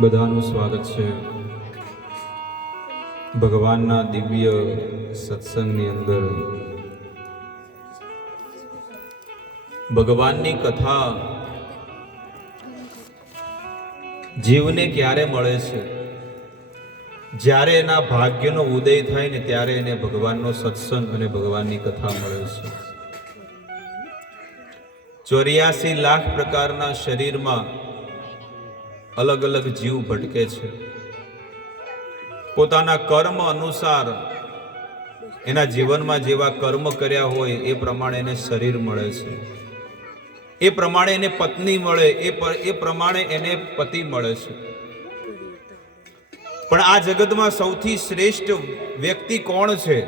બધાનું સ્વાગત છે ભગવાનના દિવ્ય સત્સંગની અંદર। ભગવાનની કથા જીવને ક્યારે મળે છે? જ્યારે એના ભાગ્યનો ઉદય થાય ને ત્યારે એને ભગવાનનો સત્સંગ અને ભગવાનની કથા મળે છે। 84 લાખ પ્રકારના શરીરમાં અલગ અલગ જીવ ભટકે છે। પોતાના કર્મ અનુસાર એના જીવનમાં જેવા કર્મ કર્યા હોય એ પ્રમાણે એને શરીર મળે છે, એ પ્રમાણે એને પત્ની મળે, એ પ્રમાણે એને પતિ મળે છે। પણ આ જગતમાં સૌથી શ્રેષ્ઠ વ્યક્તિ કોણ છે?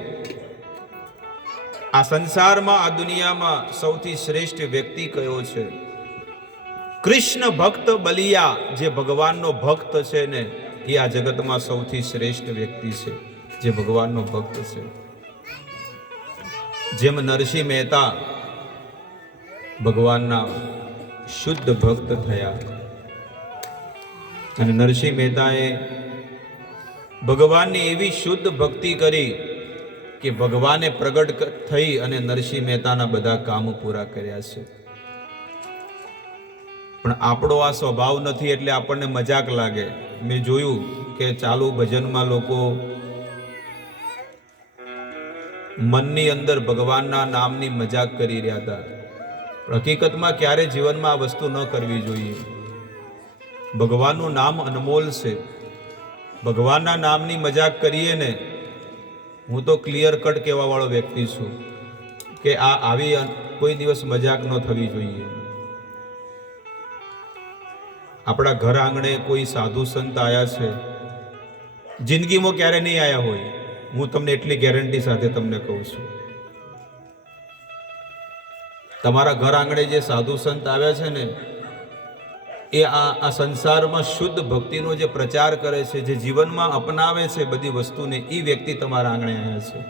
આ સંસારમાં, આ દુનિયામાં સૌથી શ્રેષ્ઠ વ્યક્તિ કયો છે? કૃષ્ણ ભક્ત બલિયા, જે ભગવાનનો ભક્ત છે ને, એ આ જગતમાં સૌથી શ્રેષ્ઠ વ્યક્તિ છે, જે ભગવાનનો ભક્ત છે। જેમ નરસિંહ મહેતા ભગવાનના શુદ્ધ ભક્ત થયા અને નરસિંહ મહેતાએ ભગવાનની એવી શુદ્ધ ભક્તિ કરી કે ભગવાને પ્રગટ થઈ અને નરસિંહ મહેતાના બધા કામ પૂરા કર્યા છે। પણ આપણો આ સ્વભાવ નથી એટલે આપણને મજાક લાગે। મેં જોયું કે ચાલુ ભજનમાં લોકો મનની અંદર ભગવાનના નામની મજાક કરી રહ્યા હતા। હકીકતમાં ક્યારે જીવનમાં આ વસ્તુ ન કરવી જોઈએ। ભગવાનનું નામ અનમોલ છે। ભગવાનના નામની મજાક કરીએ ને, હું તો ક્લિયર કટ કહેવા વાળો વ્યક્તિ છું કે આ આવી કોઈ દિવસ મજાક ન થવી જોઈએ। આપણા ઘર આંગણે કોઈ સાધુ સંત આયા છે, જિંદગીમાં ક્યારે નહીં આયા હોય, હું તમને એટલી ગેરંટી સાથે તમને કહું છું। તમારા ઘર આંગણે જે સાધુ સંત આવ્યા છે ને, એ આ સંસારમાં શુદ્ધ ભક્તિનો જે પ્રચાર કરે છે, જે જીવનમાં અપનાવે છે બધી વસ્તુને, એ વ્યક્તિ તમારા આંગણે આવ્યા છે।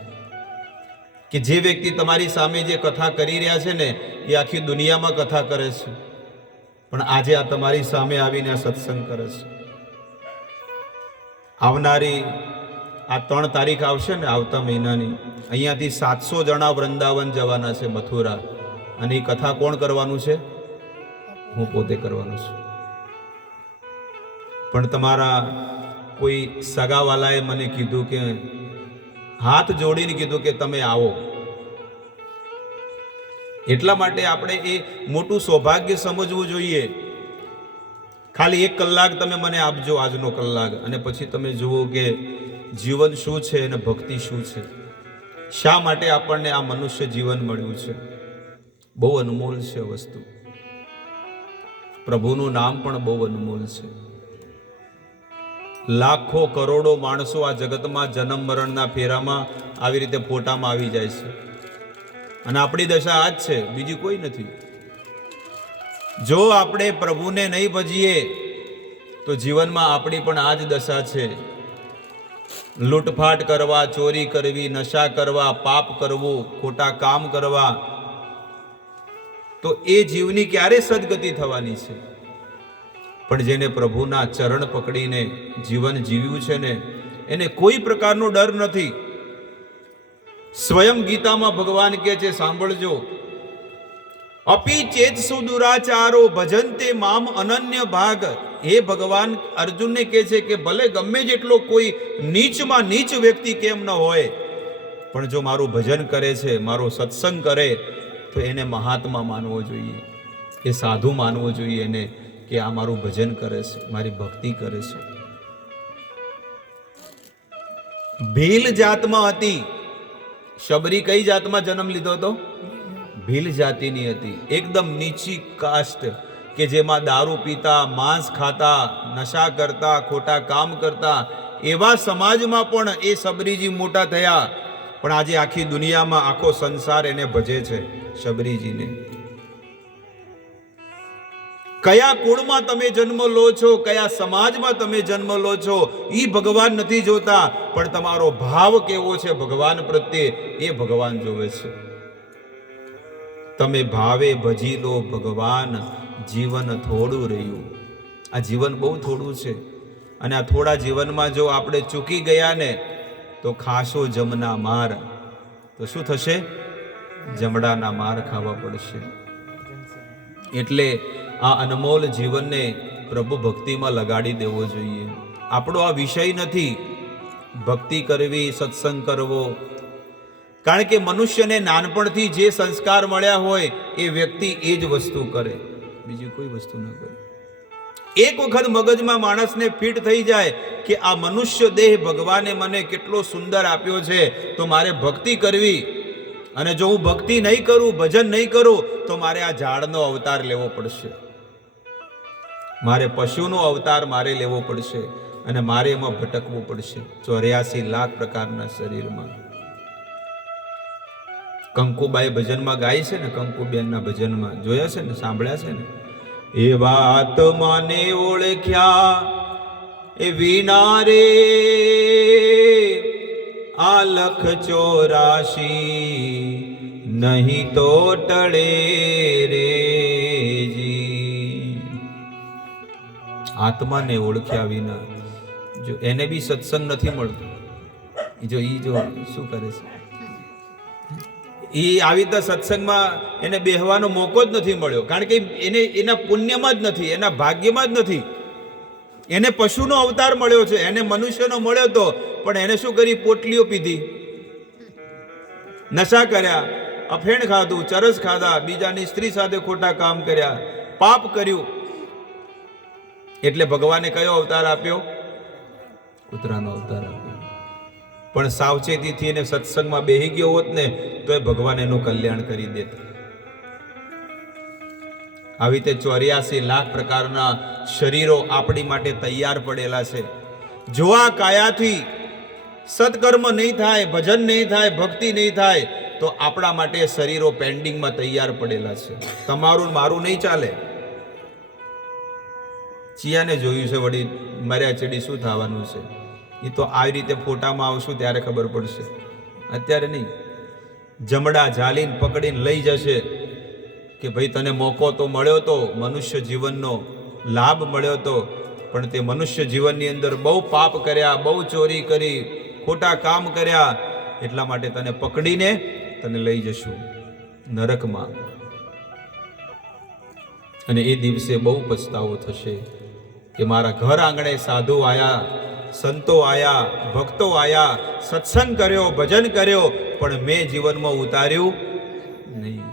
કે જે વ્યક્તિ તમારી સામે જે કથા કરી રહ્યા છે ને, એ આખી દુનિયામાં કથા કરે છે, પણ આજે આ તમારી સામે આવીને આ સત્સંગ કરે છે। આવનારી આ 3 તારીખ આવશે ને, આવતા મહિનાની, અહીંયાથી 700 જણા વૃંદાવન જવાના છે, મથુરા। અને એ કથા કોણ કરવાનું છે? હું પોતે કરવાનું છું। પણ તમારા કોઈ સગાવાલાએ મને કીધું કે, હાથ જોડીને કીધું કે તમે આવો। એટલા માટે આપણે એ મોટું સૌભાગ્ય સમજવું જોઈએ। ખાલી 1 કલાક તમે મને આપજો, આજનો કલાક, અને પછી તમે જુઓ કે જીવન શું છે અને ભક્તિ શું છે। શા માટે આપણને આ મનુષ્ય જીવન મળ્યું છે? બહુ અનમોલ છે વસ્તુ। પ્રભુનું નામ પણ બહુ અનમોલ છે। લાખો કરોડો માણસો આ જગતમાં જન્મ મરણના ફેરામાં આવી રીતે ફોટામાં આવી જાય છે, અને આપણી દશા આ જ છે, બીજી કોઈ નથી। જો આપણે પ્રભુને નહીં ભજીએ તો જીવનમાં આપણી પણ આ જ દશા છે। લૂંટફાટ કરવા, ચોરી કરવી, નશા કરવા, પાપ કરવું, ખોટા કામ કરવા, તો એ જીવની ક્યારે સદગતિ થવાની છે? પણ જેને પ્રભુના ચરણ પકડીને જીવન જીવ્યું છે ને, એને કોઈ પ્રકારનો ડર નથી। સ્વયં ગીતામાં ભગવાન કહે છે, સાંભળજો, અપી ચેતસુ દુરાચારો ભજન્તે મામ અનન્ય ભાગ। હે ભગવાન અર્જુનને કહે છે કે ભલે ગમે જેટલો કોઈ નીચમાં નીચ વ્યક્તિ કેમ ન હોય, પણ જો મારું ભજન કરે છે, મારો સત્સંગ કરે, તો એને મહાત્મા માનવો જોઈએ, એ સાધુ માનવો જોઈએ એને, કે આ મારું ભજન કરે છે, મારી ભક્તિ કરે છે। ભીલ જાતમાં હતી શબરી। કઈ જાતમાં જન્મ લીધો હતો? ભીલ જાતિની હતી, એકદમ નીચી કાસ્ટ, કે જેમાં દારૂ પીતા, માંસ ખાતા, નશા કરતા, ખોટા કામ કરતા, એવા સમાજમાં પણ એ શબરીજી મોટા થયા। પણ આજે આખી દુનિયામાં આખો સંસાર એને ભજે છે, શબરીજીને। કયા કુળમાં તમે જન્મ લો છો, કયા સમાજમાં તમે જન્મ લો છો, એ ભગવાન નથી જોતા, પણ તમારો ભાવ કેવો છે ભગવાન પ્રત્યે, એ ભગવાન જોવે છે। તમે ભાવે ભજી લો ભગવાન, જીવન થોડું રહ્યું। આ જીવન બહુ થોડું છે। અને આ થોડા જીવનમાં જો આપણે ચૂકી ગયા ને તો ખાસો જમના માર, તો શું થશે? જમડાના માર ખાવા પડશે. એટલે આ અનમોલ જીવનને પ્રભુ ભક્તિમાં લગાડી દેવો જોઈએ. આપણો આ વિષય નથી ભક્તિ કરવી, સત્સંગ કરવો, કારણ કે મનુષ્યને નાનપણથી જે સંસ્કાર મળ્યા હોય એ વ્યક્તિ એ જ વસ્તુ કરે, બીજી કોઈ વસ્તુ ન કરે. એક વખત મગજમાં માણસને ફિટ થઈ જાય કે આ મનુષ્ય દેહ ભગવાને મને કેટલો સુંદર આપ્યો છે, તો મારે ભક્તિ કરવી, અને જો હું ભક્તિ નહીં કરું, ભજન નહીં કરું, તો મારે આ ઝાડનો અવતાર લેવો પડશે, મારે પશુનો અવતાર મારે લેવો પડશે, અને મારે એમાં ભટકવું પડશે 84 લાખ પ્રકારના શરીરમાં. કંકુબાઈ ભજનમાં ગાય છે ને, કંકુબેનના ભજનમાં જોયા છે ને, સાંભળ્યા છે ને, એ વાત મને ઓળખ્યા એ વિના રે આ લખ 84 નહીં તો ટળે રે જી. આત્માને ઓળખ્યા વિના, જો એને બી સત્સંગ નથી મળતો, જો શું કરે છે, એ આવી રીતે સત્સંગમાં એને બેહવાનો મોકો જ નથી મળ્યો, કારણ કે એને એના પુણ્યમાં જ નથી, એના ભાગ્યમાં જ નથી. એને પશુનો અવતાર મળ્યો છે, એને મનુષ્યનો મળ્યો તો, પણ એને શું કરી? પોટલીઓ પીધી, નશા કર્યા, અફેણ ખાધું, ચરસ ખાધા, બીજાની સ્ત્રી સાથે ખોટા કામ કર્યા, પાપ કર્યું. એટલે ભગવાને કયો અવતાર આપ્યો? કૂતરાનો અવતાર આપ્યો. પણ સાવચેતીથી એને સત્સંગમાં બેહી ગયો હોત ને તો એ ભગવાન એનું કલ્યાણ કરી દેત. આવી રીતે 84 લાખ પ્રકારના શરીરો આપણી માટે તૈયાર પડેલા છે. જો આ કાયાથી સત્કર્મ નહીં થાય, ભજન નહીં થાય, ભક્તિ નહીં થાય, તો આપણા માટે શરીરો પેન્ડિંગમાં તૈયાર પડેલા છે. તમારું મારું નહીં ચાલે. ચિયાને જોયું છે, વળી મર્યા ચડી શું થવાનું છે, એ તો આવી રીતે ફોટામાં આવશું ત્યારે ખબર પડશે, અત્યારે નહીં. જમડા ઝાલીને પકડીને લઈ જશે કે ભાઈ તને મોકો તો મળ્યો તો, મનુષ્ય જીવનનો લાભ મળ્યો તો, પણ તે મનુષ્ય જીવનની અંદર બહુ પાપ કર્યા, બહુ ચોરી કરી, ખોટા કામ કર્યા, એટલા માટે તને પકડીને તને લઈ જશું નરકમાં. અને એ દિવસે બહુ પછતાવો થશે કે મારા ઘર આંગણે સાધુ આયા, સંતો આયા, ભક્તો આયા, સત્સંગ કર્યો, ભજન કર્યો, પણ મેં જીવનમાં ઉતાર્યું નહીં.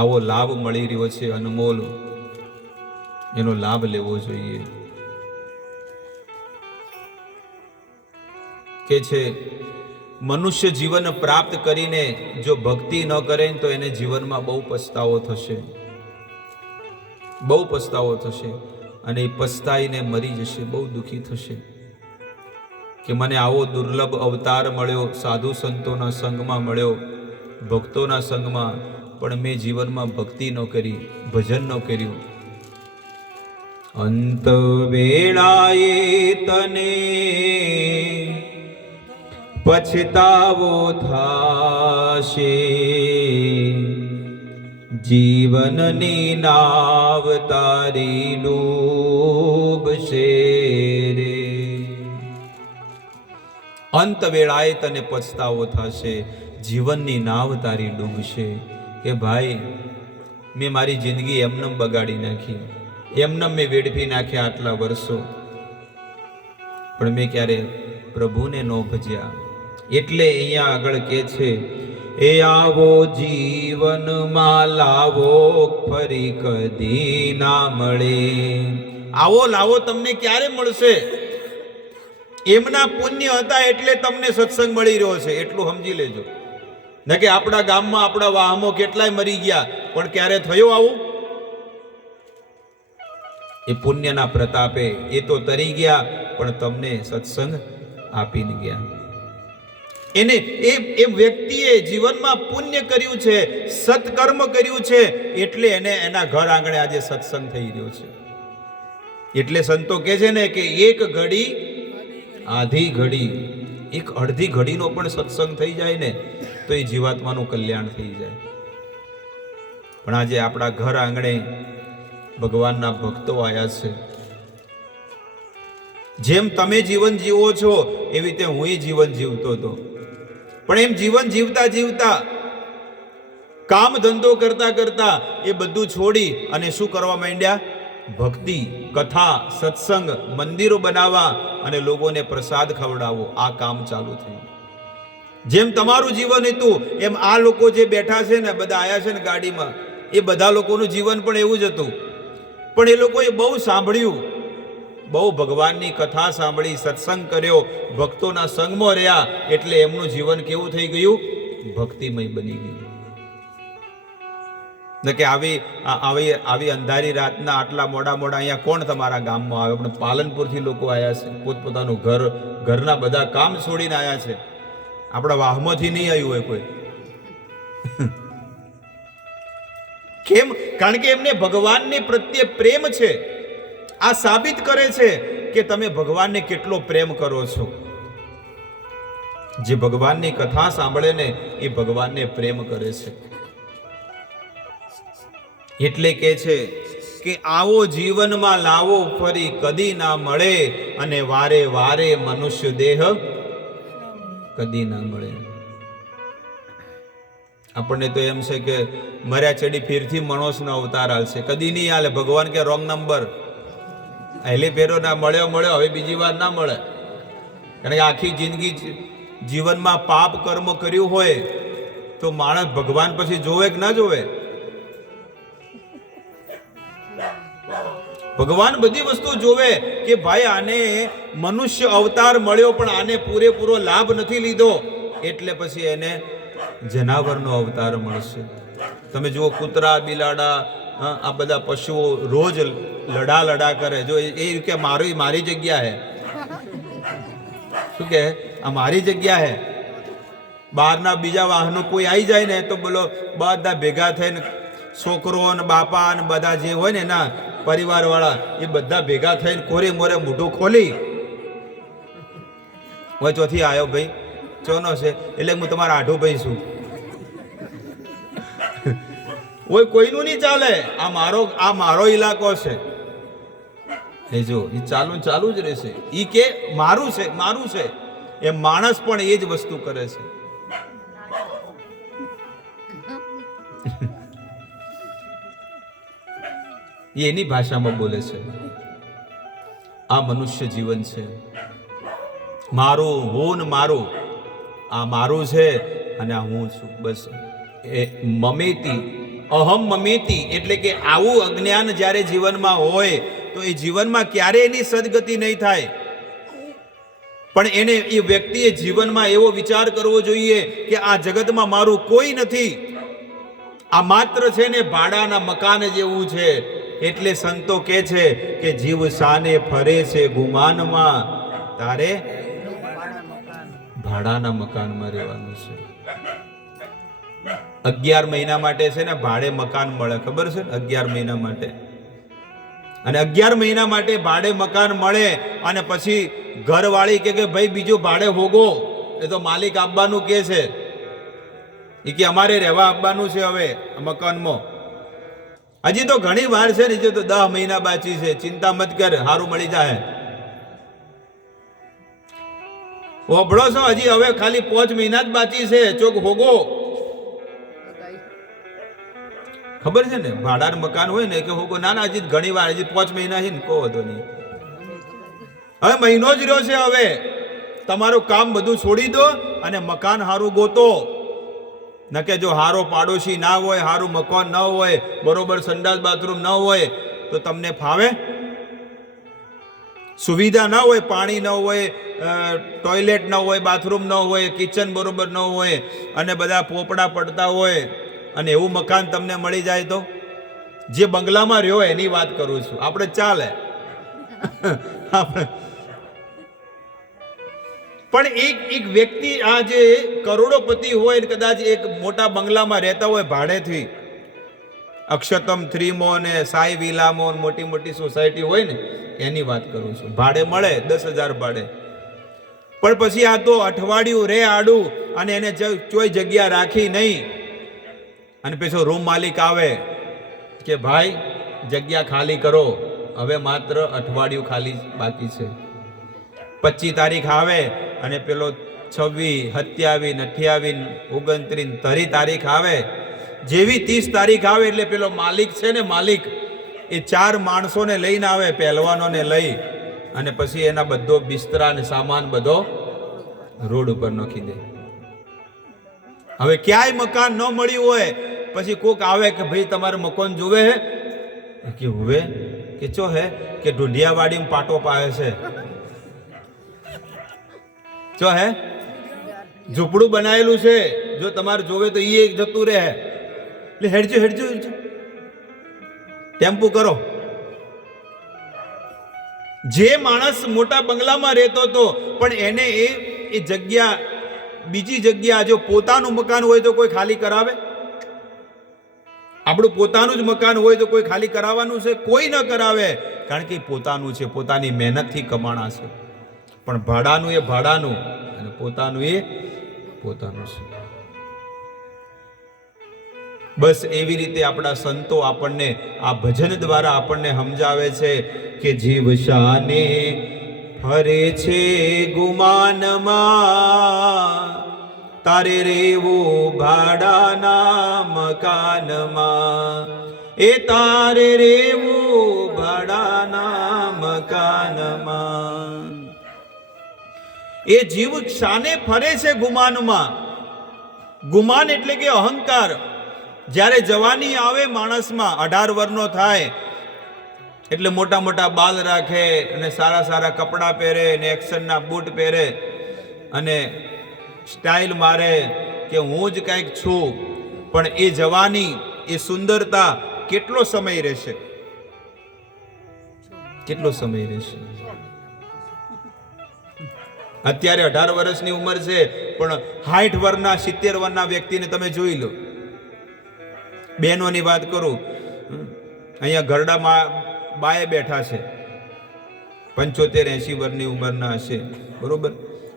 આવો લાભ મળી રહ્યો છે અનમોલ, એનો લાભ લેવો જોઈએ. કે છે મનુષ્ય જીવન પ્રાપ્ત કરીને જો ભક્તિ ન કરે તો એને જીવનમાં બહુ પછતાવો થશે, બહુ પછતાવો થશે, અને એ પછતાઈને મરી જશે, બહુ દુઃખી થશે કે મને આવો દુર્લભ અવતાર મળ્યો, સાધુ સંતોના સંગમાં મળ્યો, ભક્તોના સંગમાં, પણ મેં જીવનમાં ભક્તિ ન કરી, ભજન ન કર્યું. અંત વેળાએ તને પછતાવો થાશે, જીવનની નાવ તારી ડૂબશે રે. અંત વેળાએ તને પછતાવો થશે, જીવનની નાવ તારી ડૂબશે. કે ભાઈ મેં મારી જિંદગી એમનેમ બગાડી નાખી, એમનેમ મેં વેડફી નાખ્યા આટલા વર્ષો, પણ મેં ક્યારે પ્રભુને ન ભજ્યા. એટલે અહીંયા આગળ કે છે એ આવો જીવનમાં લાવો ફરી કદી ના મળે. આવો લાવો તમને ક્યારે મળશે? એમના પુણ્ય હતા એટલે તમને સત્સંગ મળી રહ્યો છે, એટલું સમજી લેજો. ન કે આપણા ગામમાં આપણા વાહમો કેટલાય મરી ગયા, પણ ક્યારે થયો આવું? એ પુણ્યના પ્રતાપે એ તો તરી ગયા, પણ તમને સત્સંગ આપીને ગયા. એને એ વ્યક્તિએ જીવનમાં પુણ્ય કર્યું છે, સત્કર્મ કર્યું છે, એટલે એને એના ઘર આંગણે આજે સત્સંગ થઈ રહ્યો છે. એટલે સંતો કહે છે ને કે એક ઘડી આધી ઘડી, એક અડધી ઘડીનો પણ સત્સંગ થઈ જાય ને તો એ જીવાત્માનું કલ્યાણ થઈ જાય. પણ આજે આપણા ઘર આંગણે ભગવાનના ભક્તો આવ્યા છે. જેમ તમે જીવન જીવો છો એવી રીતે હું જીવન જીવતો હતો. પણ એમ જીવન જીવતા જીવતા કામ ધંધો કરતા કરતા એ બધું છોડી અને શું કરવા માંડ્યા? ભક્તિ, કથા, સત્સંગ, મંદિરો બનાવવા અને લોકોને પ્રસાદ ખવડાવવો. આ કામ ચાલુ થયું. જેમ તમારું જીવન હતું એમ આ લોકો જે બેઠા છે ને, બધા આયા છે ને ગાડીમાં, એ બધા લોકોનું જીવન પણ એવું જ હતું. પણ એ લોકોએ બહુ સાંભળ્યું, બહુ ભગવાનની કથા સાંભળી, સત્સંગ કર્યો, ભક્તોના સંગમાં રહ્યા, એટલે એમનું જીવન કેવું થઈ ગયું? ભક્તિમય બની ગયું. કે આવી અંધારી રાતના આટલા મોડા અહીંયા કોણ તમારા ગામમાં આવે? પણ પાલનપુરથી લોકો આવ્યા છે, પોતપોતાનું ઘરના બધા કામ છોડીને આવ્યા છે. આપણા વાહમાંથી નહીં આવ્યું હોય કોઈ. કેમ? કારણ કે એમને ભગવાનને પ્રત્યે પ્રેમ છે. આ સાબિત કરે છે કે તમે ભગવાનને કેટલો પ્રેમ કરો છો. જે ભગવાનની કથા સાંભળે ને એ ભગવાનને પ્રેમ કરે છે. એટલે કે છે કે આવો જીવનમાં લાવો ફરી કદી ના મળે, અને વારે વારે મનુષ્ય દેહ કદી ના મળે. આપણને તો એમ છે કે મર્યા ચડી ફીરથી મણોસનો અવતાર હાલશે, કદી નહીં હાલે. ભગવાન કે રોંગ નંબર, પહેલી ફેરો ના મળ્યો, હવે બીજી વાર ના મળે. કારણ કે આખી જિંદગી જીવનમાં પાપ કર્મ કર્યું હોય તો માણસ ભગવાન પછી જોવે કે ના જોવે? ભગવાન બધી વસ્તુ જોવે કે ભાઈ આને મનુષ્ય અવતાર મળ્યો પણ આને પૂરેપૂરો લાભ નથી લીધો, એટલે પછી એને જનાવરનો અવતાર મળશે. તમે જુઓ કૂતરા, બિલાડા, આ બધા પશુઓ રોજ લડા કરે. જો એ કે મારી જગ્યા હે, શું કે આ મારી જગ્યા હે. બહારના બીજા વાહનો કોઈ આવી જાય ને તો બોલો બધા ભેગા થઈને છોકરો ને બાપા ને બધા જે હોય ને એના પરિવાર વાળા એ બધા ભેગા થઈને કોરે મોરે મોઢું ખોલી, હવે ચોથી આવ્યો ભાઈ, ચોનો છે એટલે હું તમારા આઢો ભાઈ છું. ઓય કોઈનું નહીં ચાલે, આ મારો ઇલાકો છે. એ જો એ ચાલુ જ રહેશે. ઈ કે મારું છે. એ માણસ પણ એ જ વસ્તુ કરે છે. એની ભાષામાં બોલે છે. આ મનુષ્ય જીવન છે. મારું, હું ને મારું, આ મારું છે અને આ હું છું. બસ એ મમેતી, અહમ મમેતી, એટલે કે આવું અજ્ઞાન જ્યારે જીવનમાં હોય તો એ જીવનમાં ક્યારે એની સદગતિ નહીં થાય. પણ એ વ્યક્તિએ જીવનમાં એવો વિચાર કરવો જોઈએ કે આ જગતમાં મારું કોઈ નથી, આ માત્ર છે ને ભાડાના મકાન જેવું છે. એટલે સંતો કહે છે કે જીવ સાને ફરે છે ગુમાનમાં, તારે ભાડાના મકાનમાં રહેવાનું છે. 11 મહિના માટે છે ને ભાડે મકાન મળે, ખબર છે? 11 મહિના માટે. અને 11 મહિના માટે ભાડે મકાન મળે અને પછી ઘરવાળી કે ભાઈ બીજું ભાડે ભોગો. એ તો માલિક આપવાનું કે છે, એ કે અમારે રહેવા આપવાનું છે હવે મકાનમાં. હજી તો ઘણી વાર છે ને, તો 10 મહિના બાકી છે, ચિંતા મત કર, સારું મળી જાય. ઓભળો છો? હજી હવે ખાલી 5 મહિના જ બાકી છે, ચોક હોગો. ખબર છે ને, ભાડાનું મકાન હોય ને કે હોગો. ના હજી ઘણી વાર, હજી 5 મહિના છે ને, કહો તો નહીં. હવે મહિનો જ રહ્યો છે. હવે તમારું કામ બધું છોડી દો અને મકાન હારું ગોતો. ન કે જો હારો પાડોશી ના હોય, હારું મકાન ન હોય, બરોબર સંડાસ બાથરૂમ ન હોય તો તમને ફાવે? સુવિધા ન હોય, પાણી ન હોય, ટોયલેટ ન હોય, બાથરૂમ ન હોય, કિચન બરોબર ન હોય અને બધા પોપડા પડતા હોય અને એવું મકાન તમને મળી જાય તો? જે બંગલામાં રહ્યો એની વાત કરું છું. આપણે ચાલે. પણ એક વ્યક્તિ આ જે કરોડોપતિ હોય, કદાચ એક મોટા બંગલામાં રહેતા હોય ભાડેથી, અક્ષતમ 3 ને સાઈ વિલામો, મોટી સોસાયટી હોય ને એની વાત કરું છું. ભાડે મળે 10,000 ભાડે. પણ પછી આ તો અઠવાડિયું રે આડું અને એને કોઈ જગ્યા રાખી નહીં. અને પછી રૂમ માલિક આવે કે ભાઈ જગ્યા ખાલી કરો, હવે માત્ર અઠવાડિયું ખાલી બાકી છે. 25 તારીખ આવે અને પેલો 26, 27, 28, 29, 30 તારીખ આવે. જેવી 30 તારીખ આવે એટલે પેલો માલિક છે ને, માલિક એ 4 માણસોને લઈને આવે, પહેલવાનોને લઈ, અને પછી એના બધો બિસ્તરા ને સામાન બધો રોડ ઉપર નાખી દે. હવે ક્યાંય મકાન ન મળ્યું હોય, પછી કોક આવે કે ભાઈ તમારે મકાન જોવે હે? કે હુવે કે ચો હે કે ઢુંઢિયાવાડીમાં પાટો પાવે છે. ચો હે ઝૂંપડું બનાવેલું છે, જો તમારે જોવે તો એ જતું રહે. એટલે હેડજો હેડજો હેડજો, ટેમ્પુ કરો. જે માણસ મોટા બંગલામાં રહેતો હતો, પણ એને એ જગ્યા, બીજી જગ્યા, જો પોતાનું મકાન હોય તો કોઈ ખાલી કરાવે? આપણું પોતાનું જ મકાન હોય તો કોઈ ખાલી કરાવવાનું છે? કોઈ ન કરાવે, કારણ કે પોતાનું છે, પોતાની મહેનતથી કમાણા છે. પણ ભાડાનું એ ભાડાનું અને પોતાનું એ પોતાનું છે. બસ એવી રીતે આપણા સંતો આપણને આ ભજન દ્વારા આપણને સમજાવે છે કે જીવ શાને ફરે છે ગુમાનમાં, તારે રેવું ભાડાના મકાનમાં, એ તારે રેવું ભાડાના મકાનમાં. એ જીવ શાને ફરે છે ગુમાનમાં? ગુમાન એટલે કે અહંકાર. જ્યારે જવાની આવે માણસમાં, 18 વર્ષનો થાય એટલે મોટા મોટા બાલ રાખે અને સારા સારા કપડાં પહેરે અને એક્શનના બૂટ પહેરે અને સ્ટાઇલ મારે કે હું જ કંઈક છું. પણ એ જવાની, એ સુંદરતા કેટલો સમય રહેશે? કેટલો સમય રહેશે? અત્યારે 18 વર્ષની ઉંમર છે, પણ 60 વર્ષના 70 વર્ષના વ્યક્તિને તમે જોઈ લો. બહેનોની વાત કરું, અહીંયા ગરડામાં બાએ બેઠા છે, 75-80 વર્ષની ઉંમરના હશે, બરોબર.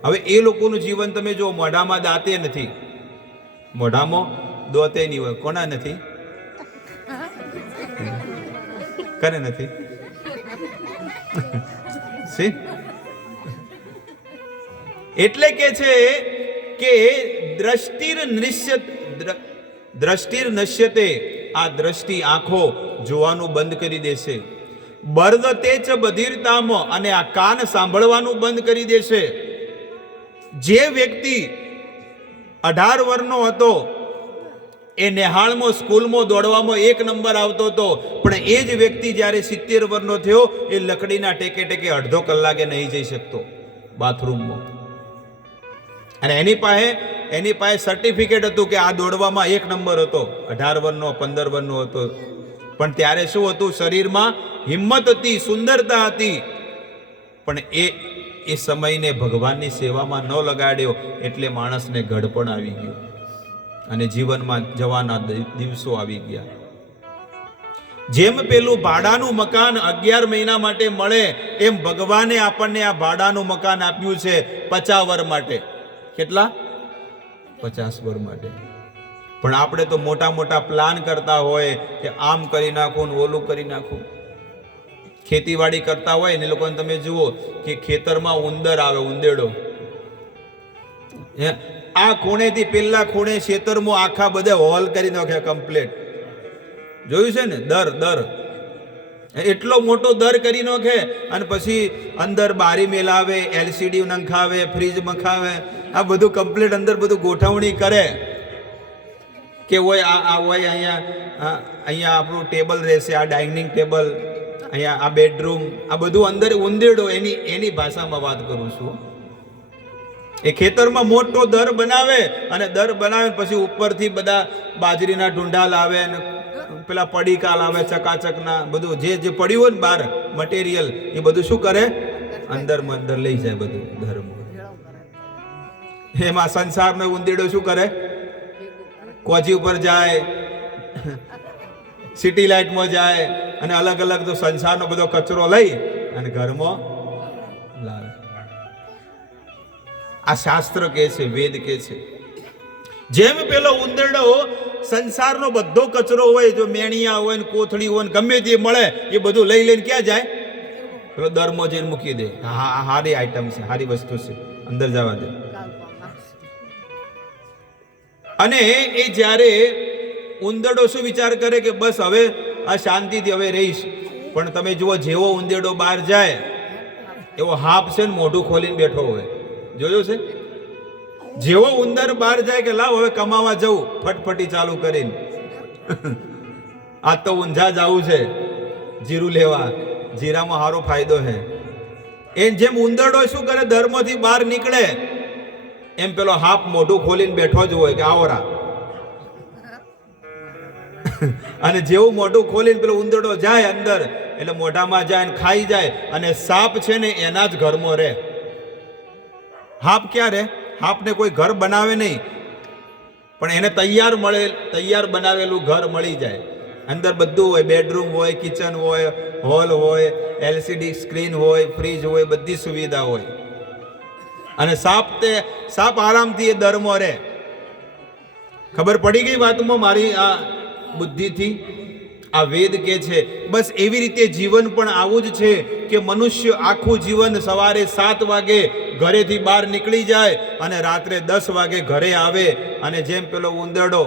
હવે એ લોકોનું જીવન તમે જો, મોઢામાં દાંતે નથી, મોઢામાં દોતે નહીં હોય. કોના નથી? કરે નથી? એટલે કે છે કે દ્રષ્ટિર નશ્યતે, આ દ્રષ્ટિ, આંખો જોવાનું બંધ કરી દેશે. બર્દતે ચ બધિરતામ, અને આ કાન સાંભળવાનું બંધ કરી દેશે. જે વ્યક્તિ 18 વર્ષનો હતો, એ નેહાળમાં સ્કૂલમાં દોડવામાં 1 નંબર આવતો હતો, પણ એ જ વ્યક્તિ જ્યારે 70 વર્ષનો થયો, એ લકડીના ટેકે ટેકે અડધો કલાકે નહીં જઈ શકતો બાથરૂમમાં. અને એની પાસે સર્ટિફિકેટ હતું કે આ દોડવામાં 1 નંબર હતો, 18 વર્ષનો, 15 વર્ષનો હતો. પણ ત્યારે શું હતું? શરીરમાં હિંમત હતી, સુંદરતા હતી, પણ એ સમયને ભગવાનની સેવામાં ન લગાડ્યો, એટલે માણસને ઘડપણ આવી ગયું અને જીવનમાં જવાના દિવસો આવી ગયા. જેમ પેલું ભાડાનું મકાન 11 મહિના માટે મળે, એમ ભગવાને આપણને આ ભાડાનું મકાન આપ્યું છે 50 વર્ષ માટે. કેટલા? 50 વર્ષ માટે. પણ આપણે તો મોટા મોટા પ્લાન કરતા હોય કે આમ કરી નાખું, ઓલું કરી નાખું. ખેતીવાડી કરતા હોય ને લોકોને તમે જુઓ કે ખેતરમાં ઉંદર આવે, ઉંદેડો. આ ખૂણેથી પેલા ખૂણે ખેતરમાં આખા બધા હોલ કરી નાખે કમ્પ્લીટ. જોયું છે ને? દર એટલો મોટો દર કરી નાખે, અને પછી અંદર બારી મેલાવે, LCD નંખાવે, ફ્રીજ મખાવે, આ બધું કમ્પ્લીટ અંદર બધું ગોઠવણી કરે કે હોય આ હોય અહીંયા આપણું ટેબલ રહેશે, આ ડાઇનિંગ ટેબલ, અહીંયા આ બેડરૂમ, આ બધું અંદર ઉંદેડો. એની ભાષામાં વાત કરું છું. એ ખેતરમાં મોટો દર બનાવે, અને દર બનાવે પછી ઉપરથી બધા બાજરીના ઢૂંઢા લાવે અને પેલા પડીકા લાવે, ચકાચકના, બધું જે પડ્યું હોય ને બહાર મટીરિયલ, એ બધું શું કરે? અંદર લઈ જાય બધું ધર્મ. એમાં સંસારનો ઉંદેડો શું કરે? કોચી ઉપર જાય, સિટી લાઇટમાં જાય, અને અલગ અલગ તો સંસારનો બધો કચરો લઈ અને ઘરમાં લાવે. આ શાસ્ત્ર કહે છે, વેદ કહે છે જેમ પેલો ઉંદરડો સંસારનો બધો કચરો હોય, જો મેણિયા હોય ને કોથળી હોય ને ગમે તે મળે એ બધું લઈ લઈને ક્યાં જાય? પેલો દરમાં જઈને મૂકી દે. હા, સારી આઈટમ છે, સારી વસ્તુ છે, અંદર જવા દે. અને એ જ્યારે ઉંદરડો શું વિચાર કરે કે બસ હવે આ શાંતિથી હવે રહીશ, પણ તમે જુઓ જેવો ઉંદરડો બહાર જાય એવો હાપ છે ને મોઢું ખોલીને બેઠો હોય. જોયું છે? જેવો ઉંદર બહાર જાય કે લાવ હવે કમાવા જવું, ફટફટી ચાલુ કરીને આ તો ઊંઝા જવું છે જીરું લેવા, જીરામાં સારો ફાયદો છે. એમ જેમ ઉંદરડો શું કરે, ધર્મથી બહાર નીકળે એમ પેલો હાપ મોઢું ખોલીને બેઠો જ હોય કે આવરા. અને જેવું મોઢું ખોલીને પેલો ઉંદરડો જાય અંદર એટલે મોઢામાં જાય ને ખાઈ જાય. અને સાપ છે ને એના જ ઘરમાં રહે. હાપ ક્યાં રહે? હાપને કોઈ ઘર બનાવે નહીં, પણ એને તૈયાર બનાવેલું ઘર મળી જાય. અંદર બધું હોય, બેડરૂમ હોય, કિચન હોય, હોલ હોય, LCD સ્ક્રીન હોય, ફ્રીજ હોય, બધી સુવિધા હોય. અને સાપ આરામથી એ દરમાં રહે. ખબર પડી ગઈ વાતમાં મારી આ બુદ્ધિથી? આ વેદ કે છે બસ એવી રીતે જીવન પણ આવું જ છે કે મનુષ્ય આખું જીવન સવારે 7 વાગે ઘરેથી બહાર નીકળી જાય અને રાત્રે 10 વાગે ઘરે આવે. અને જેમ પેલો ઉંદરડો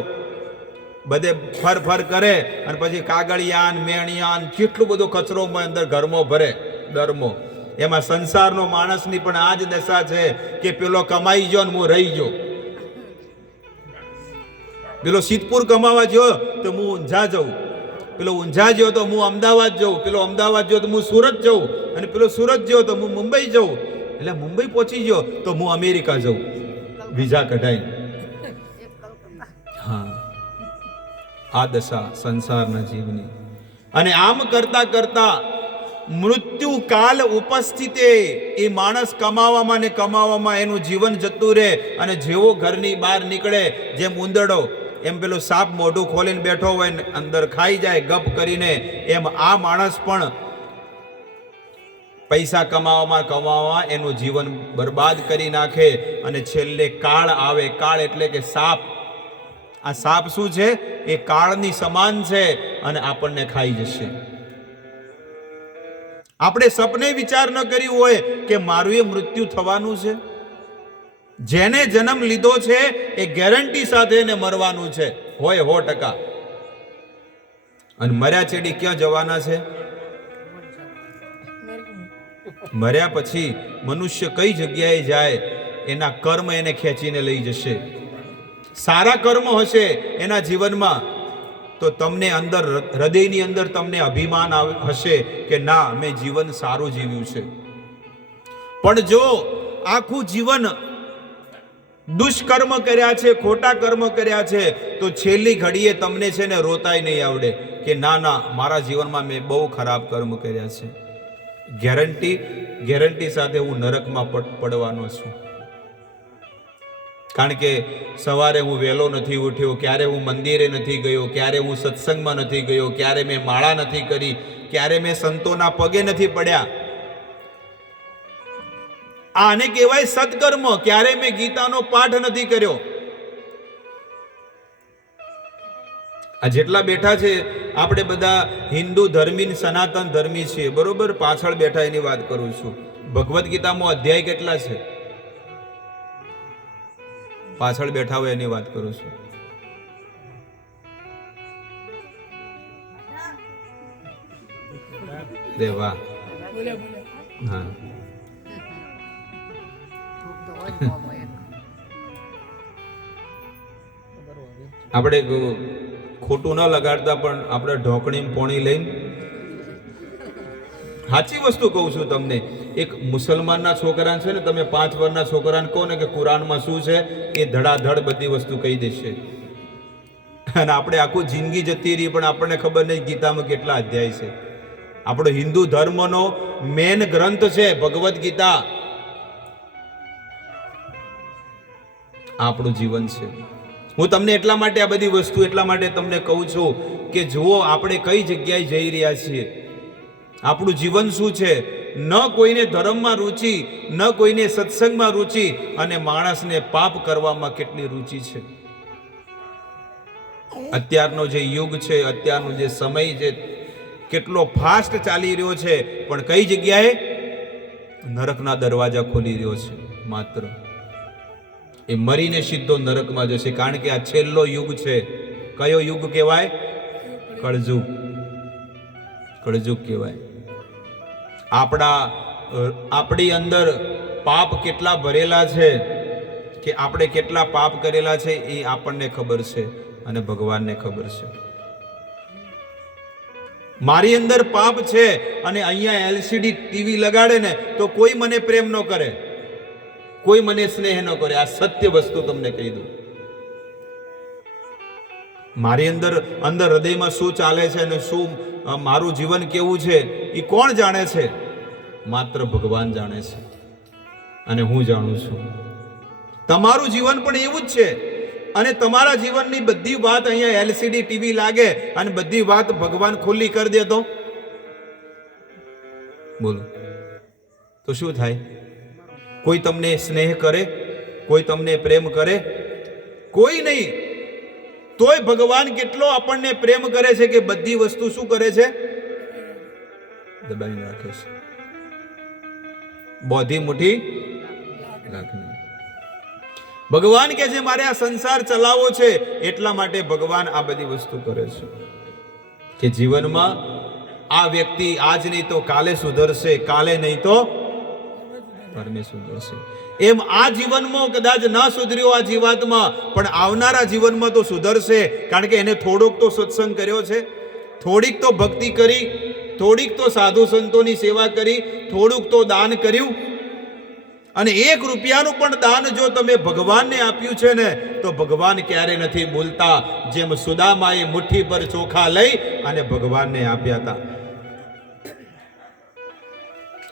બધે ફર કરે અને પછી કાગળિયાન મેણિયાન કેટલું બધો કચરો અંદર ઘરમાં ભરે દરમો. એમાં સંસારનો માણસની પણ આ જ દશા છે કે પેલો કમાઈ ગયો ને હું રહી ગયો. પેલો સિદ્ધપુર કમાવા ગયો તો હું ઊંઝા જાઉં, પેલો ઊંઝા ગયો તો હું અમદાવાદ જાઉં, પેલો અમદાવાદ ગયો તો હું સુરત જાઉં, અને પેલો સુરત ગયો તો હું મુંબઈ જાઉં, એટલે મુંબઈ પહોંચી ગયો તો હું અમેરિકા જાઉં વિઝા કઢાઈ. હા, આ દશા સંસારના જીવની. અને આમ કરતા કરતા મૃત્યુ કાલ ઉપસ્થિતે એ માણસ કમાવામાં ને કમાવામાં એનું જીવન જતું રહે. અને જેવો ઘરની બહાર નીકળે, જેમ ઉંદરડો એમ પેલો સાપ મોઢું ખોલીને બેઠો હોય ને અંદર ખાઈ જાય ગપ કરીને, એમ આ માણસ પણ પૈસા કમાવામાં એનું જીવન બરબાદ કરી નાખે. અને છેલ્લે કાળ આવે. કાળ એટલે કે સાપ. આ સાપ શું છે? એ કાળની સમાન છે અને આપણને ખાઈ જશે. આપણે સપને વિચાર ન કર્યું હોય કે મારું એ મૃત્યુ થવાનું છે. જેને જન્મ લીધો છે એ ગેરંટી સાથે એને મરવાનું છે, હોય 100%. અને મર્યા ચેડી ક્યાં જવાના છે? મર્યા પછી મનુષ્ય કઈ જગ્યાએ જાય? એના કર્મ એને ખેંચીને લઈ જશે. સારા કર્મ હશે એના જીવનમાં તો તમને અંદર હૃદયની અંદર તમને અભિમાન હશે કે ના, મેં જીવન સારું જીવ્યું છે. પણ જો આખું જીવન દુષ્કર્મ કર્યા છે, ખોટા કર્મ કર્યા છે, તો છેલ્લી ઘડીએ તમને છે ને રોતાય નહીં આવડે કે ના ના, મારા જીવનમાં મેં બહુ ખરાબ કર્મ કર્યા છે. ગેરંટી સાથે હું નરકમાં પડવાનો છું. કારણ કે સવારે હું વહેલો નથી ઉઠ્યો, ક્યારે હું મંદિરે નથી ગયો, ક્યારે હું સત્સંગમાં નથી ગયો, ક્યારે મેં માળા નથી કરી, ક્યારે મેં સંતોના પગે નથી પડ્યા. આને કહેવાય સત્કર્મ. ક્યારે મેં ગીતાનો પાઠ નથી કર્યો. આ જેટલા બેઠા છે આપણે બધા હિન્દુ ધર્મી, સનાતન ધર્મી છીએ, બરોબર? પાછળ બેઠા એની વાત કરું છું. ભગવદ્ ગીતામાં અધ્યાય કેટલા છે? પાછળ બેઠા હોય એની વાત કરું છું. દેવા હા, આપણે ખોટું ન લગાડતા પણ આપણે ઢોકણી પોણી લઈને, સાચી વસ્તુ કહું છું તમને. એક મુસલમાનના છોકરાને છે ને, તમે 5 વર્ષના છોકરાને કહો ને કે કુરાનમાં શું છે, એ ધડાધડ બધી વસ્તુ કહી દેશે. અને આપણે આખું જિંદગી જતી રહી પણ આપણને ખબર નહીં ગીતામાં કેટલા અધ્યાય છે. આપણો હિન્દુ ધર્મનો મેન ગ્રંથ છે ભગવદ્ ગીતા. આપણું જીવન છે. હું તમને એટલા માટે આ બધી વસ્તુ એટલા માટે તમને કહું છું કે જુઓ આપણે કઈ જગ્યાએ જઈ રહ્યા છીએ, આપણું જીવન શું છે. ન કોઈને ધર્મમાં રુચિ, ન કોઈને સત્સંગમાં રુચિ, અને માણસને પાપ કરવામાં કેટલી રુચિ છે. અત્યારનો જે યુગ છે, અત્યારનો જે સમય છે, કેટલો ફાસ્ટ ચાલી રહ્યો છે, પણ કઈ જગ્યાએ નરકના દરવાજા ખોલી રહ્યો છે. માત્ર એ મરીને સીધો નરકમાં જશે, કારણ કે આ છેલ્લો યુગ છે. કયો યુગ કહેવાય? કળજુગ. કળજુગ કહેવાય. આપણી અંદર પાપ કેટલા ભરેલા છે, કે આપણે કેટલા પાપ કરેલા છે, એ આપણને ખબર છે અને ભગવાનને ખબર છે. મારી અંદર પાપ છે અને અહીંયા એલસીડી ટીવી લગાડે ને તો કોઈ મને પ્રેમ ન કરે, કોઈ મને સ્નેહ ન કરે. આ સત્ય વસ્તુ તમને કહી દઉં. મારી અંદર હૃદયમાં શું ચાલે છે અને શું મારું જીવન કેવું છે એ કોણ જાણે છે? માત્ર ભગવાન જાણે છે અને હું જાણું છું. તમારું જીવન પણ એવું જ છે. અને તમારા જીવનની બધી વાત અહીંયા એલસીડી ટીવી લાગે અને બધી વાત ભગવાન ખુલ્લી કરી દે તો બોલો, તો શું થાય? કોઈ તમને સ્નેહ કરે? કોઈ તમને પ્રેમ કરે? કોઈ નહીં. તોય ભગવાન કેટલો આપણને પ્રેમ કરે છે કે બધી વસ્તુ શું કરે છે? દબાઈને રાખે છે. બોધી મુઠ્ઠી રાખી. ભગવાન કે છે મારે આ સંસાર ચલાવવો છે, એટલા માટે ભગવાન આ બધી વસ્તુ કરે છે કે જીવનમાં આ વ્યક્તિ આજ નહીં તો કાલે સુધરશે, કાલે નહીં તો પરમે સુધરશે. એમ આ જીવનમાં કદાચ ના સુધર્યો આ જીવાતમાં, પણ આવનારા જીવનમાં તો સુધરશે, કારણ કે એને થોડોક તો સત્સંગ કર્યો છે, થોડીક તો ભક્તિ કરી, થોડીક તો સાધુ સંતોની સેવા કરી, થોડુંક તો દાન કર્યું. અને 1 રૂપિયાનું પણ દાન જો તમે ભગવાનને આપ્યું છે ને તો ભગવાન ક્યારે નથી બોલતા. જેમ સુદામાએ મુઠ્ઠી પર ચોખા લઈ અને ભગવાનને આપ્યા હતા.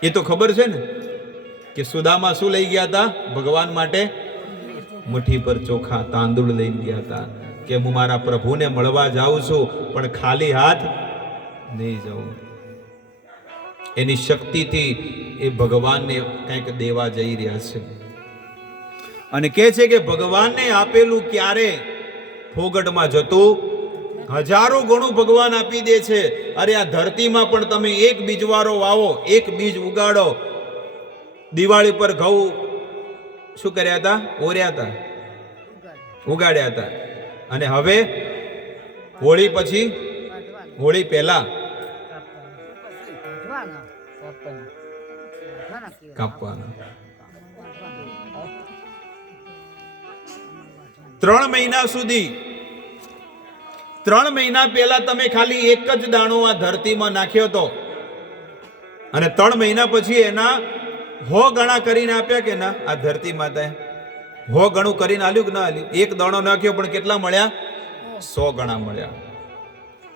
એ તો ખબર છે ને કે સુદામા શું લઈ ગયા હતા ભગવાન માટે? મુઠ્ઠી પર ચોખા, તાંદુળ લઈને ગયા હતા કે હું મારા પ્રભુને મળવા જાઉં છું, પણ ખાલી હાથ નહીં જાઉં. એની શક્તિથી એ ભગવાનને કંઈક દેવા જઈ રહ્યા છે. અને કહે છે કે ભગવાનને આપેલું ક્યારે ફોગટમાં જતું? હજારો ગણું ભગવાન આપી દે છે. અરે આ ધરતીમાં પણ તમે એક બીજવારો વાવો, એક બીજ ઉગાડો. દિવાળી પર ઘઉં શું કર્યા હતા? ઓર્યા હતા, ઉગાડ્યા હતા. અને હવે હોળી પછી, હોળી પહેલા કાપવાના. 3 મહિના સુધી, 3 મહિના પહેલા તમે ખાલી એક જ દાણો આ ધરતીમાં નાખ્યો હતો અને 3 મહિના પછી એના 100 ગણા કરીને આપ્યા કે ના? આ ધરતી માતાએ 100 ગણું કરીને આલ્યું કે ના આલ્યું? એક દાણો નાખ્યો પણ કેટલા મળ્યા? 100 ગણા મળ્યા.